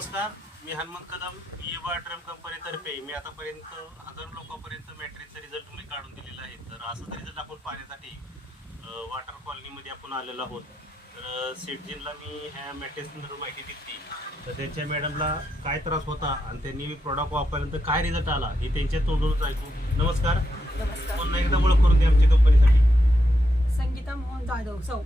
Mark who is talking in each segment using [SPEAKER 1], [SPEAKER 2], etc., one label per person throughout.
[SPEAKER 1] नमस्कार, मी Hanumant Kadam EY drum कंपनीतर्फे मी आतापर्यंत हजारो लोकांपर्यंत मॅट्रिक्सचा रिझल्ट मी काढून दिलेला आहे. तर असाच रिझल्ट आपण पाहण्यासाठी वॉटर कॉलनीमध्ये आपण आलेलो आहोत. तर सेठजींना मी ह्या मॅट्रिक्स संदर्भात माहिती दिली. तर त्यांच्या मॅडमला काय त्रास होता आणि त्यांनी प्रॉडक्ट वापरल्यानंतर काय रिझल्ट आला हे त्यांच्या तोंडूनच ऐकू. नमस्कार, पुन्हा एकदा ओळख करून द्या आमच्या कंपनीसाठी.
[SPEAKER 2] संगीता मोहन जाधव सौ.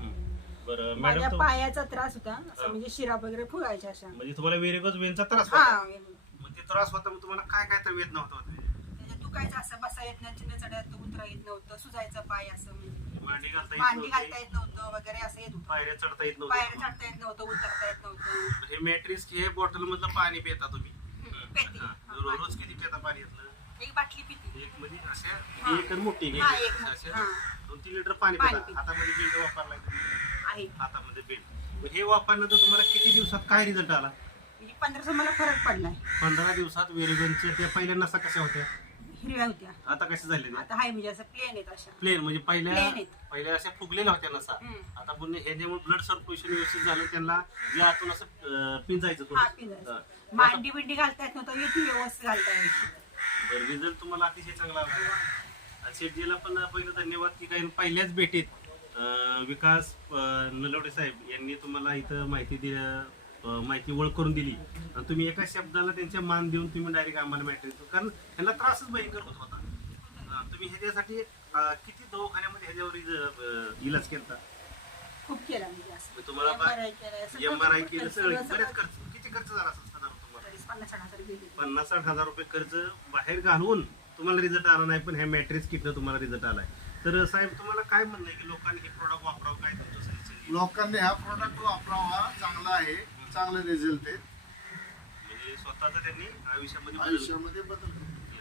[SPEAKER 1] बरं
[SPEAKER 2] माझ्या
[SPEAKER 1] मॅडम,
[SPEAKER 2] पायाचा त्रास होता, असं म्हणजे शिरा वगैरे फुगायच्या अशा.
[SPEAKER 1] म्हणजे तुम्हाला वेरिकोज वेनचा त्रास होता?
[SPEAKER 2] हा,
[SPEAKER 1] मग ते त्रास होता, मग तुम्हाला काय काय तर वेदना होत होते?
[SPEAKER 2] त्याच्यात दुखायचं, असं बसा येत नाही, चिन्ह चढत उतरा येत नव्हतं, सुजायचं पाय असं, म्हणजे
[SPEAKER 1] मांडी घालता
[SPEAKER 2] मांडी
[SPEAKER 1] येत
[SPEAKER 2] घालता
[SPEAKER 1] नव्हती,
[SPEAKER 2] येत नव्हतं वगैरे असं येत होतं.
[SPEAKER 1] पायऱ्या चढता येत
[SPEAKER 2] पायऱ्या
[SPEAKER 1] नव्हत्या.
[SPEAKER 2] चढता येत नव्हतं, उतरता येत नव्हतं.
[SPEAKER 1] हे मॅट्रिक्स हे बॉटल मधलं पाणी पिता तुम्ही?
[SPEAKER 2] पेती.
[SPEAKER 1] हा. रोज किती पिता पाणी यातलं?
[SPEAKER 2] एक बाटली पिती.
[SPEAKER 1] एक म्हणजे अशा
[SPEAKER 2] हा.
[SPEAKER 1] एक आणि मोठी एक.
[SPEAKER 2] हा, एक मोठी.
[SPEAKER 1] अशा
[SPEAKER 2] हा.
[SPEAKER 1] 2-3 लिटर पाणी
[SPEAKER 2] पाणी
[SPEAKER 1] पिता.
[SPEAKER 2] पिता.
[SPEAKER 1] हातामध्ये बेल्ट वापरलाय तुम्ही?
[SPEAKER 2] आहे.
[SPEAKER 1] हातामध्ये बेल्ट. हे वापरल्यानंतर तुम्हाला किती दिवसात काय रिझल्ट आला?
[SPEAKER 2] म्हणजे 1500 मला फरक पडलाय.
[SPEAKER 1] 15 दिवसात वेरिगनच्या त्या पहिल्या नसा कशा होत्या?
[SPEAKER 2] हिरव्या होत्या,
[SPEAKER 1] आता कशा झाल्या?
[SPEAKER 2] आता हाय म्हणजे असं प्लेन आहेत अशा.
[SPEAKER 1] प्लेन म्हणजे
[SPEAKER 2] Plain आहेत.
[SPEAKER 1] पहिल्या अशा फुगलेल्या होत्या नसा. आता पुन्हा ह्याच्यामुळे ब्लड सर्क्युलेशन व्यवस्थित झालं, त्यांना जे आतून असं पिंजायचं
[SPEAKER 2] हा,
[SPEAKER 1] थोडं.
[SPEAKER 2] पिंजायचं.
[SPEAKER 1] हा.
[SPEAKER 2] मांडी बिंडी घालता येत नव्हतं, येते व्यवस्थित घालता यायची.
[SPEAKER 1] रिझल्ट तुम्हाला अतिशय चांगला आला. शेठजीला पण पहिलं धन्यवाद की काही पहिल्याच भेटीत विकास नलवडे साहेब यांनी तुम्हाला इथं माहिती ओळख करून दिली आणि तुम्ही एका शब्दाला त्यांच्या मान देऊन तुम्ही डायरेक्ट आम्हाला मॅट्रिक्स, कारण त्यांना त्रासच भयंकर होत होता. तुम्ही ह्याच्यासाठी किती दवाखान्यामध्ये ह्याच्यावर इलाज केला?
[SPEAKER 2] खूप केला म्हणजे असं.
[SPEAKER 1] तुम्हाला
[SPEAKER 2] MRI केलं, सगळं
[SPEAKER 1] MRI केलं,
[SPEAKER 2] सगळं
[SPEAKER 1] बरेच खर्च. किती खर्च झाला असेल साधारण तुम्हाला?
[SPEAKER 2] 50-60 गेले.
[SPEAKER 1] 50-60 हजार रुपये खर्च बाहेर घालवून तुम्हाला रिझल्ट आला नाही, पण ह्या मॅट्रिक्स किटनं तुम्हाला रिझल्ट आलाय. तर साहेब, तुम्हाला काय म्हणणं आहे की लोकांनी हे प्रोडक्ट वापरावं, काय तुमचं सजेशन आहे?
[SPEAKER 3] लोकांनी हा प्रोडक्ट वापरावा, चांगला आहे, चांगले रिझल्ट आहेत,
[SPEAKER 1] म्हणजे स्वतःचा त्यांनी आयुष्यामध्ये बदल
[SPEAKER 3] आयुष्यामध्ये बदल होतो.